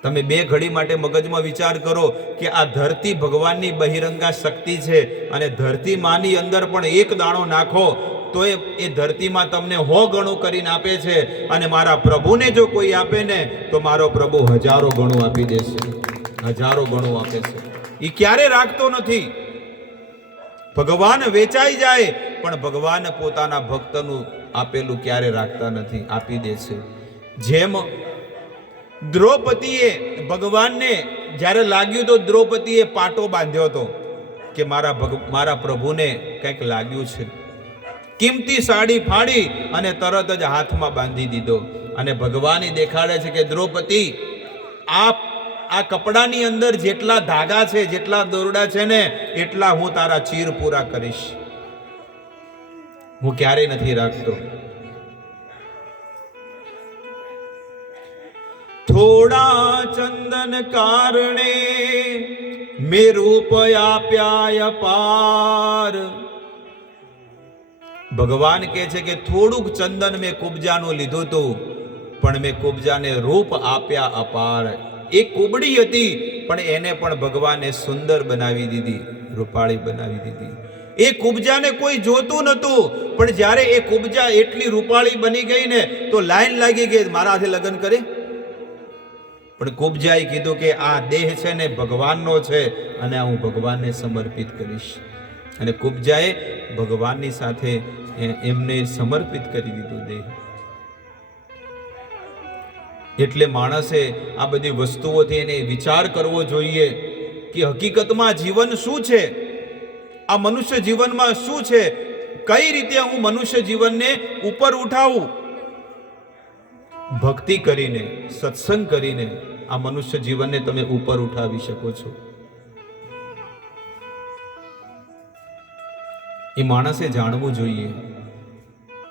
તમે 2 ઘડી માટે મગજમાં વિચાર કરો કે આ ધરતી ભગવાનની બહિરંગા શક્તિ છે અને ધરતી માની અંદર પણ એક દાણો નાખો તો એ ધરતીમાં તમને 100 ગણું કરીને આપે છે. અને મારા પ્રભુને જો કોઈ આપે ને તો મારો પ્રભુ હજારો ગણું આપી દે છે, હજારો ગણું આપે છે. એ ક્યારે રાખતો નથી. ભગવાન વેચાઈ જાય પણ ભગવાન પોતાના ભક્તનું આપેલું ક્યારે રાખતા નથી, આપી દે છે. જેમ દ્રૌપદીએ ભગવાનને જ્યારે લાગ્યું તો દ્રૌપદીએ પાટો બાંધ્યો હતો કે મારા પ્રભુને કંઈક લાગ્યું છે. કિંમતી સાડી ફાડી અને તરત જ હાથમાં બાંધી દીધો. અને ભગવાન દેખાડે છે કે દ્રૌપદી, આ કપડાની અંદર જેટલા ધાગા છે, જેટલા દોરડા છે ને, એટલા હું તારા ચીર પૂરા કરીશ. હું ક્યારેય નથી રાખતો. થોડા ચંદન કારણે મેં રૂપ આપ્યા અપાર. ભગવાન કહે છે કે થોડુંક ચંદન મેં કુબજાનું લીધું હતું, પણ મેં કુબજાને રૂપ આપ્યા અપાર. એક કુબડી હતી પણ એને પણ ભગવાને સુંદર બનાવી દીધી, રૂપાળી બનાવી દીધી. એ કુબજાને કોઈ જોતું નતું, પણ જ્યારે એ કુબજા એટલી રૂપાળી બની ગઈ ને તો લાઈન લાગી ગઈ મારા હાથે લગ્ન કરે. પણ કુબજાએ કીધું કે આ દેહ છે ને ભગવાનનો છે અને હું ભગવાનને સમર્પિત કરીશ. અને કુબજાએ ભગવાનની સાથે એમને સમર્પિત કરી દીધું દેહ. એટલે માણસે આ બધી વસ્તુઓથી એને વિચાર કરવો જોઈએ કે હકીકતમાં જીવન શું છે, આ મનુષ્ય જીવનમાં શું છે, કઈ રીતે હું મનુષ્ય જીવનને ઉપર ઉઠાવું. ભક્તિ કરીને, સત્સંગ કરીને આ મનુષ્ય જીવનને તમે ઉપર ઉઠાવી શકો છો. એ માણસે જાણવું જોઈએ.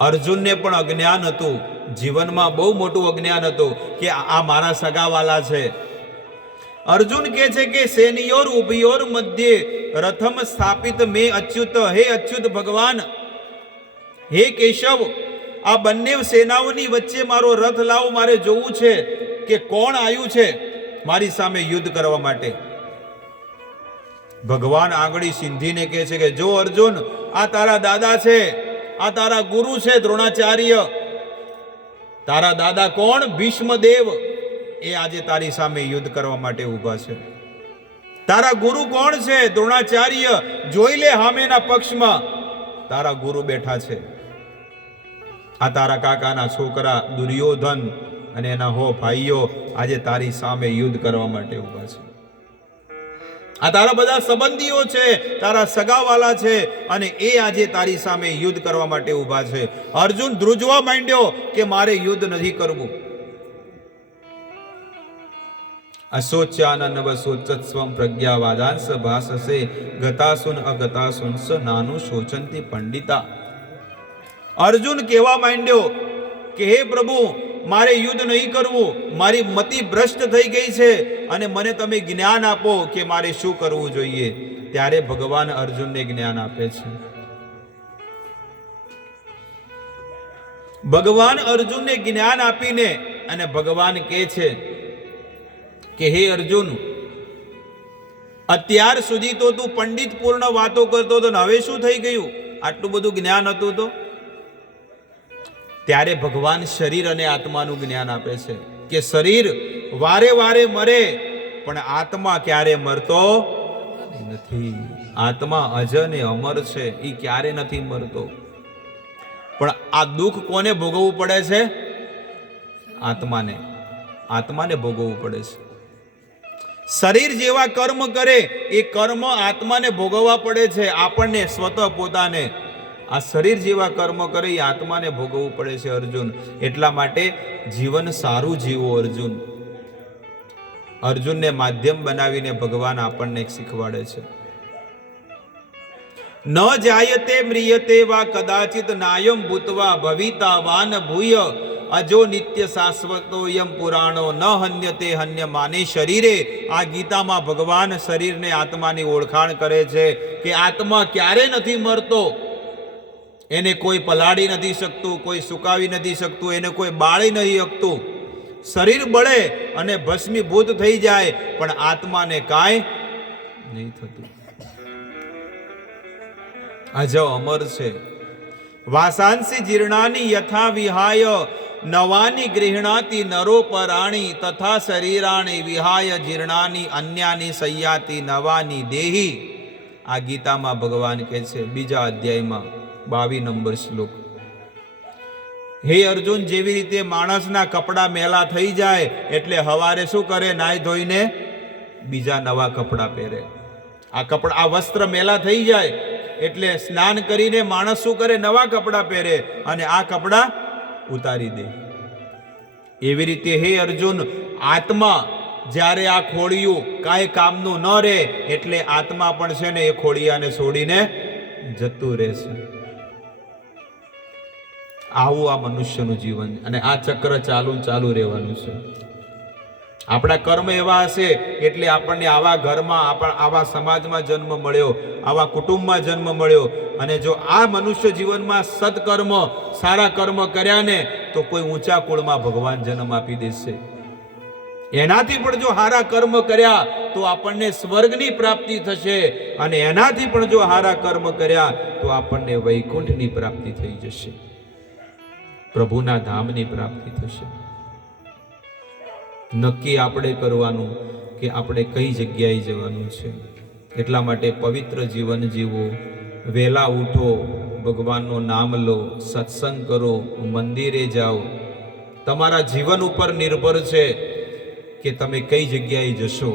અર્જુનને પણ અજ્ઞાન હતું, જીવનમાં બહુ મોટું અજ્ઞાન હતું કે આ મારા સગાવાલા છે. અર્જુન કહે છે કે સેનિયોર ઉભયોર મધ્યે રથમ સ્થાપિત મે અચ્યુત. હે અચ્યુત ભગવાન, હે કેશવ, આ બંને સેનાઓની વચ્ચે મારો રથ લાવો, મારે જોવું છે કે કોણ આવ્યું છે મારી સામે યુદ્ધ કરવા માટે. ભગવાન આંગળી સિંધીને કહે છે કે જો અર્જુન, આ તારા દાદા છે, આ તારા ગુરુ છે દ્રોણાચાર્ય. તારા દાદા કોણ? ભીષ્મદેવ. એ આજે તારી સામે યુદ્ધ કરવા માટે ઊભા છે. તારા ગુરુ કોણ છે? દ્રોણાચાર્ય. જોઈ લે સામેના પક્ષમાં તારા ગુરુ બેઠા છે. આ તારા કાકાના છોકરા દુર્યોધન અને એના હો ભાઈઓ આજે તારી સામે યુદ્ધ કરવા માટે ઊભા છે. આ તારા બધા સંબંધીઓ છે, તારા સગાવાલા છે, અને એ આજે તારી સામે યુદ્ધ કરવા માટે ઊભા છે. અર્જુન ધ્રુજવા માંડ્યો કે મારે યુદ્ધ નથી કરવું. અશોચ્યાનન વશોચત્સ્વમ પ્રજ્ઞાવાદાંસ ભાસસે ગતાસુન અગતાસુન સ નાનું શોચંતી પંડિતા. અર્જુન કહેવા માંડ્યો કે હે પ્રભુ, મારે યુદ્ધ નહીં કરવું, મારી મતિ ભ્રષ્ટ થઈ ગઈ છે અને મને તમે જ્ઞાન આપો કે મારે શું કરવું જોઈએ. ત્યારે ભગવાન અર્જુનને જ્ઞાન આપે છે. ભગવાન અર્જુનને જ્ઞાન આપીને અને ભગવાન કહે છે કે હે અર્જુન, અત્યાર સુધી તો તું પંડિત પૂર્ણ વાતો કરતો હતો, હવે શું થઈ ગયું? આટલું બધું જ્ઞાન હતું તો? ત્યારે ભગવાન શરીર અને આત્માનું જ્ઞાન આપે છે કે શરીર વારે વારે મરે પણ આત્મા ક્યારે મરતો નથી. આત્મા અજર ને અમર છે, એ ક્યારે નથી મરતો. પણ આ દુઃખ કોને ભોગવવું પડે છે? આત્માને. આત્માને ભોગવવું પડે છે. શરીર જેવા કર્મ કરે એ કર્મ આત્માને ભોગવવા પડે છે, આપણને સ્વતઃ પોતાને. આ શરીર જેવા કર્મ કરે એ આત્માને ભોગવવું પડે છે અર્જુન. એટલા માટે જીવન સારું જીવો અર્જુન. અર્જુનને માધ્યમ બનાવીને ભગવાન આપણને શીખવાડે છે. ન જાયતે મ્રિયતે વા કદાચિત નાયમ ભૂતવા ભવિતા વાન ભૂય અજો નિત્ય શાશ્વતોયમ પુરાણો ન હન્યતે હન્ય માને શરીરે. આ ગીતામાં ભગવાન શરીરને આત્માની ઓળખાણ કરે છે કે આત્મા ક્યારે નથી મરતો. એને કોઈ પલાળી નથી શકતું, કોઈ સુકાવી નથી શકતું, એને કોઈ બાળી નહીં શકતું. શરીર બળે અને ભસ્મીભૂત થઈ જાય પણ આત્માને કાંઈ નહીં થતું. અજ અમર છે. વાસાંસી જીર્ણાની યથા વિહાય નવાની ગૃહણાતી નરો પરાણી તથા શરીરાણી વિહાય જીર્ણાની અન્યાની સૈયાતી નવાની દેહી. આ ગીતામાં ભગવાન કહે છે, બીજા અધ્યાયમાં 22 નંબર શ્લોક. હે અર્જુન, જેવી રીતે માણસના કપડાં મેલા થઈ જાય એટલે હવારે શું કરે? નાઈ ધોઈને બીજા નવા કપડાં પહેરે. આ વસ્ત્ર મેલા થઈ જાય એટલે સ્નાન કરીને માણસ શું કરે? નવા કપડાં પહેરે અને આ કપડાં ઉતારી દે. એવી રીતે હે અર્જુન, આત્મા જ્યારે આ ખોડિયું કાંઈ કામનું ન રહે એટલે આત્મા પણ છે ને એ ખોડિયાને છોડીને જતું રહેશે. આવું આ મનુષ્યનું જીવન, અને આ ચક્ર ચાલુ રહેવાનું છે. આપણા કર્મ એવા હશે એટલે આપણને આવા ઘરમાં, આવા સમાજમાં જન્મ મળ્યો, આવા કુટુંબમાં જન્મ મળ્યો. અને જો આ મનુષ્ય જીવનમાં સત્કર્મ, સારા કર્મ કર્યા ને તો કોઈ ઊંચા કુળમાં ભગવાન જન્મ આપી દેશે. એનાથી પણ જો સારા કર્મ કર્યા તો આપણને સ્વર્ગની પ્રાપ્તિ થશે, અને એનાથી પણ જો સારા કર્મ કર્યા તો આપણને વૈકુંઠની પ્રાપ્તિ થઈ જશે, પ્રભુના ધામની પ્રાપ્તિ થશે. નક્કી આપણે કરવાનું કે આપણે કઈ જગ્યાએ જવાનું છે. એટલા માટે પવિત્ર જીવન જીવો, વહેલા ઉઠો, ભગવાનનું નામ લો, સત્સંગ કરો, મંદિરે જાઓ, તમારા જીવન ઉપર નિર્ભર છે કે તમે કઈ જગ્યાએ જશો,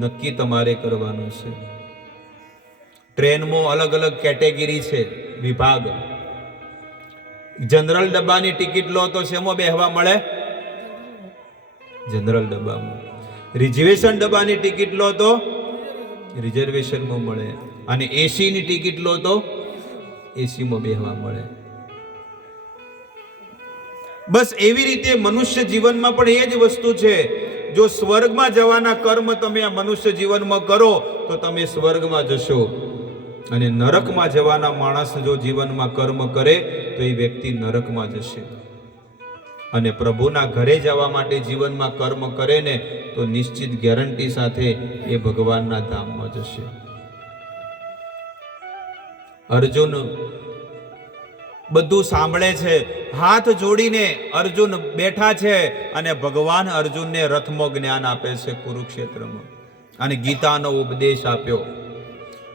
નક્કી તમારે કરવાનું છે. ટ્રેનમાં અલગ અલગ કેટેગરી છે, વિભાગ. જનરલ ડબ્બાની ટિકિટ લો તો શેમાં બેહવા મળે? જનરલ ડબ્બામાં. રિઝર્વેશન ડબ્બાની ટિકિટ લો તો રિઝર્વેશનમાં મળે, અને એસીની ટિકિટ લો તો એસીમાં બેહવા મળે. બસ એવી રીતે મનુષ્ય જીવનમાં પણ એ જ વસ્તુ છે. જો સ્વર્ગમાં જવાના કર્મ તમે આ મનુષ્ય જીવનમાં કરો તો તમે સ્વર્ગમાં જશો, અને નરકમાં જવાના માણસ જો જીવનમાં કર્મ કરે તો એ વ્યક્તિ નરકમાં જશે. અને પ્રભુના ઘરે જવા માટે જીવનમાં કર્મ કરે ને તો નિશ્ચિત ગેરંટી સાથે એ ભગવાનના ધામમાં જશે. અર્જુન બધું સાંભળે છે, હાથ જોડીને અર્જુન બેઠા છે, અને ભગવાન અર્જુનને રથમાં જ્ઞાન આપે છે કુરુક્ષેત્રમાં, અને ગીતાનો ઉપદેશ આપ્યો.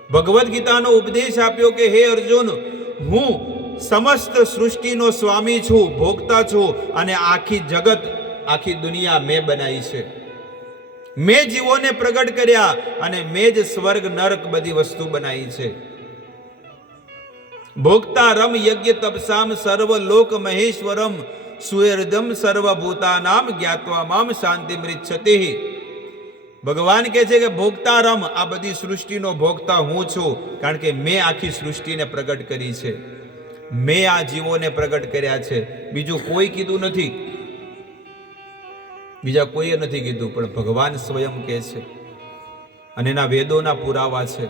ભગવદ્ ગીતાનો ઉપદેશ આપ્યો કે હે અર્જુન, હું સમસ્ત સૃષ્ટિનો સ્વામી છું, ભોગતા છું, અને આખી જગત, આખી દુનિયા મેં બનાવી છે. મેં જીવોને પ્રગટ કર્યા, અને મેં જ સ્વર્ગ નરક બધી વસ્તુ બનાવી છે. ભોગતા રમ યજ્ઞ તપસામ સર્વ લોક મહેશ્વરમ સુહૃદમ સર્વભૂતાનામ જ્ઞાત્વા મામ શાંતિ મૃચ્છતે. ભગવાન કહે છે કે ભોગતા રમ, આ બધી સૃષ્ટિનો ભોગતા હું છું, કારણ કે મેં આખી સૃષ્ટિને પ્રગટ કરી છે, મેં આ જીવોને પ્રગટ કર્યા છે. બીજું કોઈ કીધું નથી, બીજા કોઈએ નથી કીધું, પણ ભગવાન સ્વયં કહે છે, અને એના વેદોના પુરાવા છે.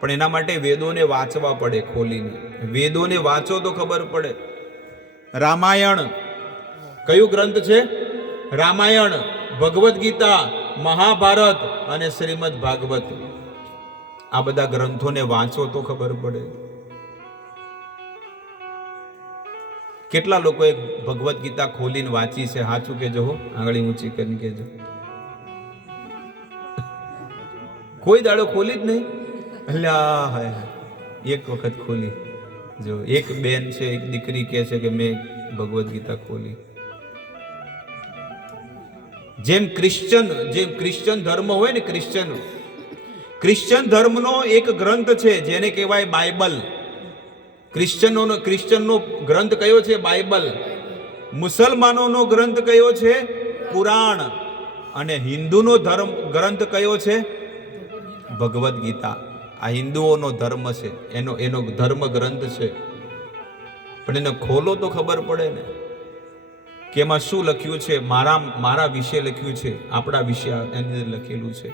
પણ એના માટે વેદોને વાંચવા પડે, ખોલીને વેદોને વાંચો તો ખબર પડે. રામાયણ કયું ગ્રંથ છે? રામાયણ, ભગવદ્ ગીતા, મહાભારત અને શ્રીમદ ભાગવત. આ બધા ગ્રંથોને વાંચો તો ખબર પડે. કેટલા લોકોએ ભગવદ્ ગીતા ખોલીને વાંચી છે? સાચું કેજો હો, આંગળી ઊંચી કરીને કેજો. કોઈ દાડો ખોલી જ નહીં? અલ્યા, એક વખત ખોલી જો. એક બેન છે, એક દીકરી કહે છે કે મેં ભગવદ્ ગીતા ખોલી. જેમ ક્રિશ્ચન ધર્મ હોય ને, ક્રિશ્ચન ધર્મનો એક ગ્રંથ છે જેને કહેવાય બાઇબલ. ક્રિશ્ચનનો ગ્રંથ કયો છે? બાઇબલ. મુસલમાનોનો ગ્રંથ કયો છે? પુરાણ. અને હિન્દુનો ગ્રંથ કયો છે? ભગવદ્ ગીતા. આ હિન્દુઓનો ધર્મ છે, એનો ધર્મ ગ્રંથ છે. પણ એને ખોલો તો ખબર પડે ને કે એમાં શું લખ્યું છે. મારા વિશે લખ્યું છે, આપણા વિશે એની અંદર લખેલું છે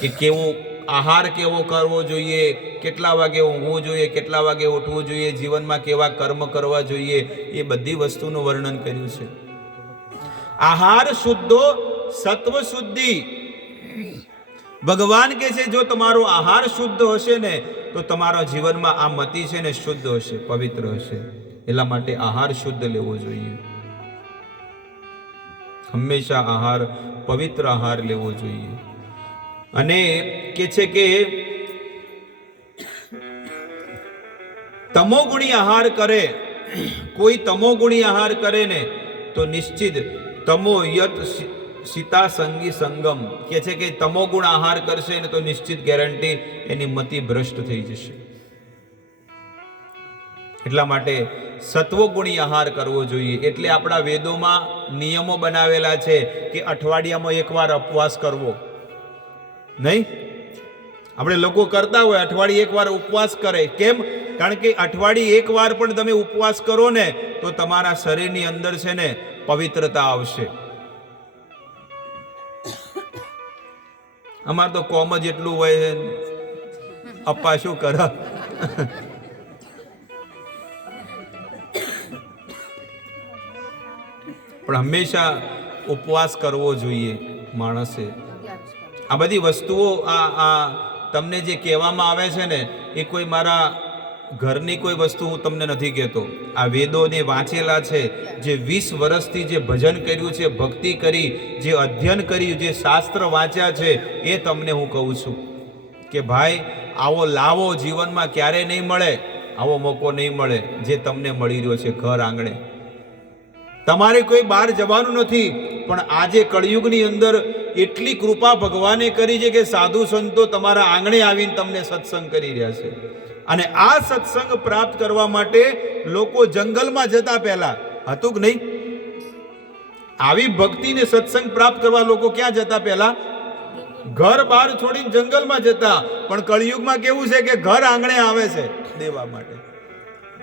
કે કેવો આહાર કેવો કરવો જોઈએ, કેટલા વાગે ઊંઘવું જોઈએ, કેટલા વાગે ઉઠવું જોઈએ, જીવનમાં કેવા કર્મ કરવા જોઈએ, એ બધી વસ્તુનું વર્ણન કર્યું છે. આહાર શુદ્ધો સત્વ શુદ્ધિ. ભગવાન કહે છે જો તમારો આહાર શુદ્ધ હશે ને તો તમારા જીવનમાં આ મતિ છે ને શુદ્ધ હશે, પવિત્ર હશે. એટલા માટે આહાર શુદ્ધ લેવો જોઈએ. હંમેશા આહાર, પવિત્ર આહાર લેવો જોઈએ. અને કે છે કે તમોગુણી આહાર કરે, કોઈ તમોગુણી આહાર કરે ને તો નિશ્ચિત તમો યત સીતા સંગી સંગમ. કે છે કે તમોગુણ આહાર કરશે ને તો નિશ્ચિત ગેરંટી એની મતિ ભ્રષ્ટ થઈ જશે. એટલા માટે સત્વગુણી આહાર કરવો જોઈએ. એટલે આપણા વેદોમાં નિયમો બનાવેલા છે કે અઠવાડિયામાં એકવાર ઉપવાસ કરવો. નહીં, આપણે લોકો કરતા હોય અઠવાડિયે એકવાર ઉપવાસ કરે. કેમ? કારણ કે અઠવાડિયે એકવાર પણ તમે ઉપવાસ કરો ને તો તમારા શરીરની અંદર છે ને પવિત્રતા આવશે. અમાર તો કોમ જ એટલું હોય છે, અપ્પા શું કર. પણ હંમેશા ઉપવાસ કરવો જોઈએ માણસે. આ બધી વસ્તુઓ આ તમને જે કહેવામાં આવે છે ને એ કોઈ મારા ઘરની કોઈ વસ્તુ હું તમને નથી કહેતો. આ વેદોને વાંચેલા છે, જે 20 વર્ષથી જે ભજન કર્યું છે, ભક્તિ કરી, જે અધ્યયન કર્યું, જે શાસ્ત્ર વાંચ્યા છે, એ તમને હું કહું છું કે ભાઈ આવો લાવો જીવનમાં ક્યારેય નહીં મળે, આવો મોકો નહીં મળે જે તમને મળી રહ્યો છે ઘર આંગણે. તમારે કોઈ બહાર જવાનું નથી, પણ આજે કળિયુગની અંદર એટલી કૃપા ભગવાને કરી છે કે સાધુ સંતો તમારા આંગણે આવીને તમને સત્સંગ કરી રહ્યા છે. અને આ સત્સંગ પ્રાપ્ત કરવા માટે લોકો જંગલમાં જતા, પહેલા હતું કે નહીં? આવી ભક્તિને સત્સંગ પ્રાપ્ત કરવા લોકો ક્યાં જતા? પહેલા ઘર બહાર છોડીને જંગલમાં જતા. પણ કળિયુગમાં કેવું છે કે ઘર આંગણે આવે છે દેવા માટે,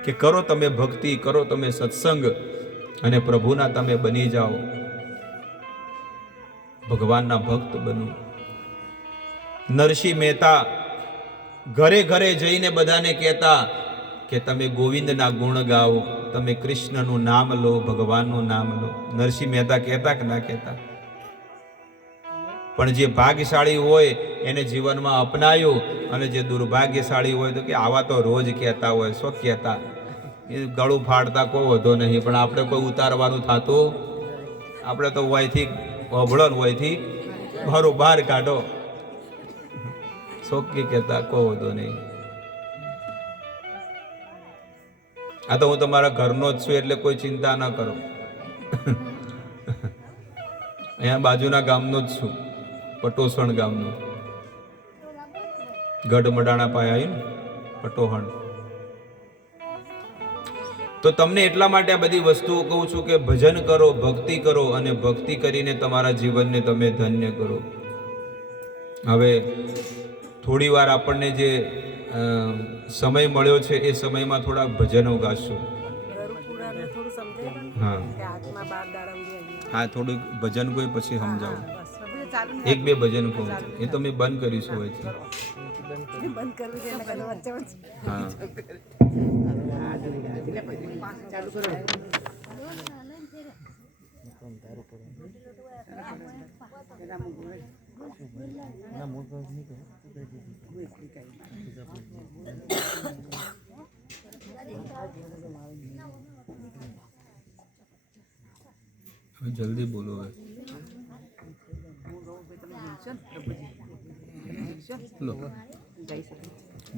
કે કરો તમે ભક્તિ, કરો તમે સત્સંગ અને પ્રભુના તમે બની જાઓ, ભગવાનના ભક્ત બનો. નરસિંહ મહેતા ઘરે ઘરે જઈને બધાને કહેતા કે તમે ગોવિંદના ગુણ ગાઓ, તમે કૃષ્ણનું નામ લો, ભગવાનનું નામ લો. નરસિંહ મહેતા કહેતા કે ના કહેતા? પણ જે ભાગ્યશાળી હોય એને જીવનમાં અપનાયું, અને જે દુર્ભાગ્યશાળી હોય તો કે આવા તો રોજ કહેતા હોય. શું કહેતા? એ ગળું ફાડતા કોઈ વધો નહીં, પણ આપણે કોઈ ઉતારવાનું થતું. આપણે તો વયથી અભળો ને વયથી મારું બહાર કાઢો. શોકી કહેતા કોઈ વધો નહીં. આ તો હું તમારા ઘરનો જ છું એટલે કોઈ ચિંતા ન કરો. અહીંયા બાજુના ગામનો જ છું, પટોસણ ગામનો. ગઢ મડાણા પાસે આવ્યું ને પટોહણ. તો તમને એટલા માટે આ બધી વસ્તુઓ કહું છું કે ભજન કરો, ભક્તિ કરો, અને ભક્તિ કરીને તમારા જીવનને તમે ધન્ય કરો. હવે થોડી વાર આપણને જે સમય મળ્યો છે એ સમયમાં થોડા ભજનો ગાશું. હા હા, થોડું ભજન કોઈ પછી સમજાવું. એક બે ભજન કહું, એ તો મેં બંધ કરીશું હોયથી. હા, જલ્દી બોલો. હવે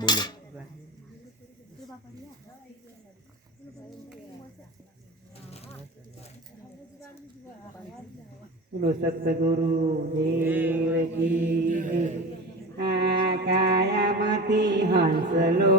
બોલો. સતગુરુ દેવ કી કાયામતી હંસલો